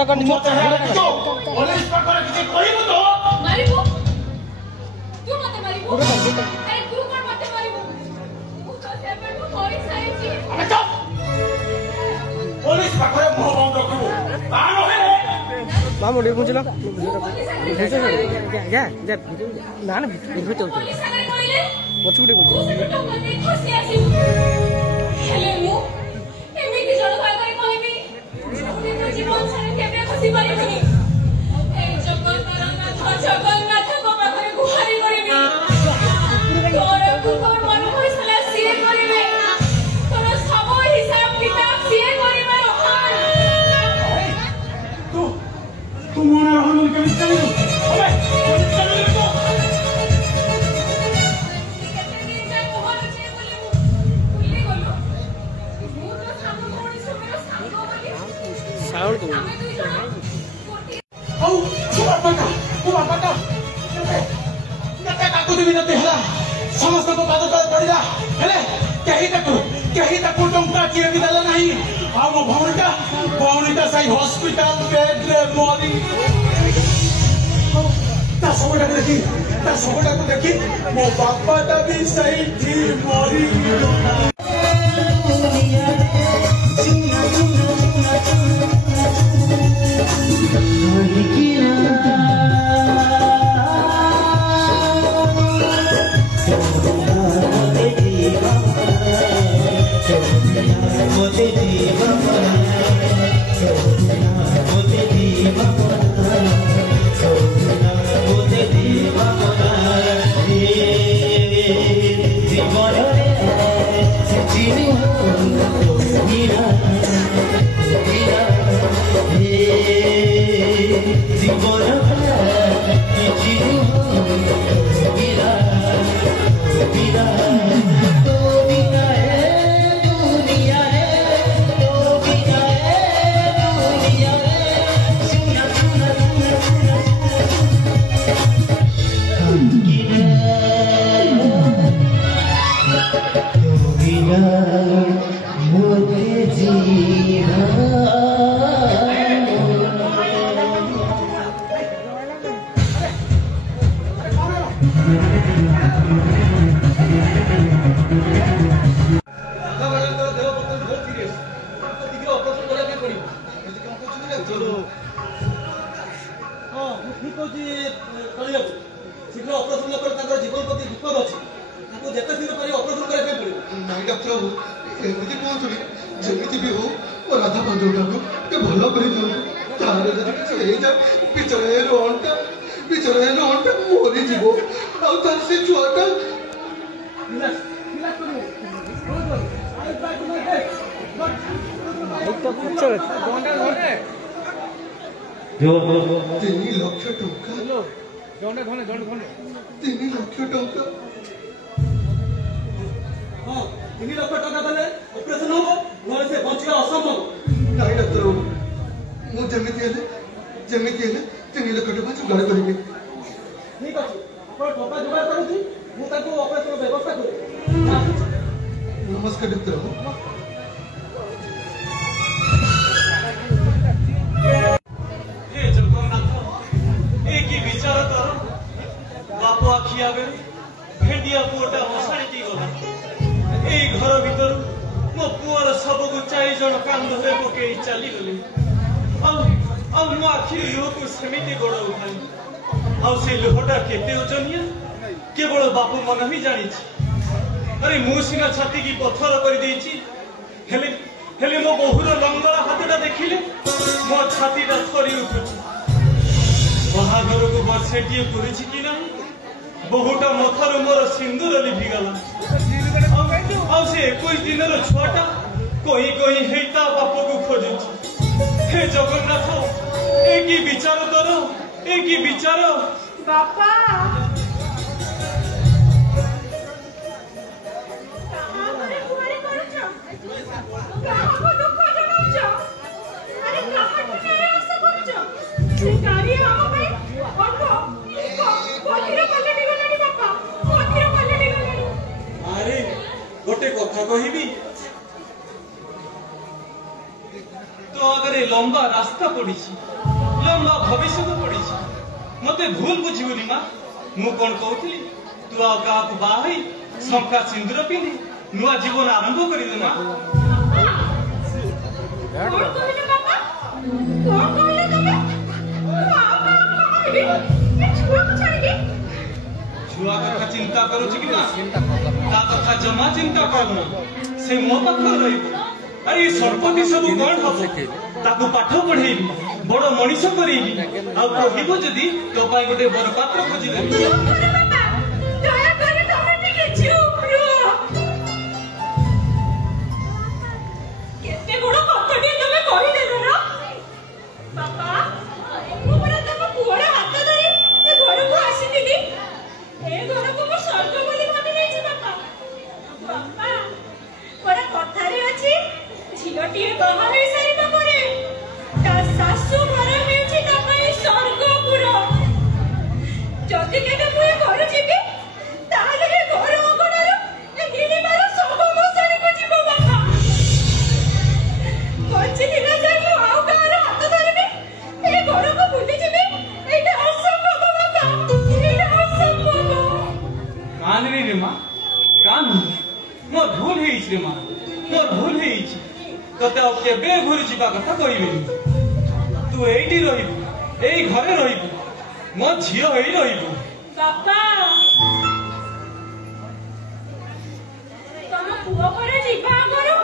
ଝଗଡ଼ା କରିନି ପୁଲିସ ପାଖରେ କିଛି କହିବୁ ତ ମାରିବୁ ତୁ ମତେ ମାରିବୁ ଆରେ ତୁ କଣ ମତେ ମାରିବୁ ମୁଁ ତ ସେବେଠୁ ମରି ସାରିଛି ଆମେ ଚୁପ पुलिस पाखरे मुह बंद रखिबो ता नहे मामू रे बुझला जा जा ना ना भितर चल पुलिस आले कहले पछुडे बुझ तू से तो कते खुशी आसीबु हेले मु एमिति जण भाई कहबी तू जीवन सारे केबे खुशी पारिबनी ए जगन्नाथ को पाखरे गुहारी करिबी तोर कुकर मन फैसला सिए करिबे तोर सब हिसाब किताब सिए करिबे तू मोना रहनु के चली अबे चली तो साउंड तो औ तू बापा नते काकू दिबी नते हला समस्त को पाद तले पड़िला हेले केही तक टंका चिर भी दला नहीं आ मो भौणीटा सही हॉस्पिटल बेड रे मरी ता सबटा को देखी मो बापाटा भी सही थी मरी शीघ्र ऑपरेशन जीवन प्रति विपद अच्छी जिते शीघ्र पारे ऑपरेशन करने पड़ो नहीं डॉक्टर बाबू एमती कहतु जमी भी हो राधा बंधुटा को भल कर बिचरा मरीज से छुआटा तीन लक्ष टंका 3 लाख टंका हाँ 3 लाख टंका देले ऑपरेशन हो घर से बचिया असंभव नहीं डॉक्टर मु जमिति हेले 3 लाख टंका जुगाड़ करिबे ठीक अछि आपण टंका जुगाड़ करूथि मु ताको ऑपरेशन व्यवस्था करू नमस्कार डॉक्टर बाप आखि आगे भेड़िया पुओटा मशाणी गला यही घर भीतर मो पुअर सबको 4 जन कांधरे पकई चली गले मो आखि लुह को सेमिति गोड़ उठाई से लुहटा केते ओजनिया केवल बापू मन ही जानी अरे मु सीना छाती की पत्थर कर देछि हेले मो बहुर लंगड़ा हाथटा देखिले मो छातीटा थरी उठुछि बाहाघर को बर्षेटिए करिछि कि नहीं बहुटा मथर मोर सिंदूर लिभिगला से 21 दिन छुआटा कहीं हेता बाप को खोजुछि हे जगन्नाथ एक ही विचार तोर एक ही विचार बापा अरे गोटे कथा कहबी तो आगे लंबा रास्ता पड़ी लंबा भविष्य पड़ी मते भूल बुझीबुनी माँ मु कौन कहती तू आ क्या बाहर शंखा सिंदूर पिंधि नुआ जीवन आरंभ कर माँ छुआ कथा चिंता करूची कि ना ता कथा जमा चिंता करना से मो पाख रही अरे संपत्ति सब कौन हम ताकू पाठ पढ़ेबी बड़ मनीष करेबी आ कहबो जदी तो पाई गोटे बर पात्र खोजी देबी दया करे तमे टिके चुप रहो केते बड़ कथाटी तमे कहि देलो ना बाबा मु बड़ा तम पुअर हाथ धरी ए घर को आसीथिली ए घर को मो स्वर्ग बोली भाबी रहिछि बाबा बाबा बड़ा कथारे अछि झिलटी बाहा हे सारिबा परे ता सासु घर हेछि ता पई स्वर्गपुर जदि केबे मु ए घर जिबि ताले ए घर अगणर ए गिरिमार सब मसारी को जीव बाबा बच्चे दिना जाय मु आउ गार हाथ धरबी ए घर को भूली जिबि एटा असंभव बाबा एटा असंभव कानरी रे माँ कान मोर भूल हेइछ रे माँ मोर भूल हेइछ तते अब केबे घुरी जिबा कथा कहिबेनी तू एइटी रहिबू एई घरे रहिबू मो झियो हेइ रहिबू बाबा तम पुओ करे जीवा आगरो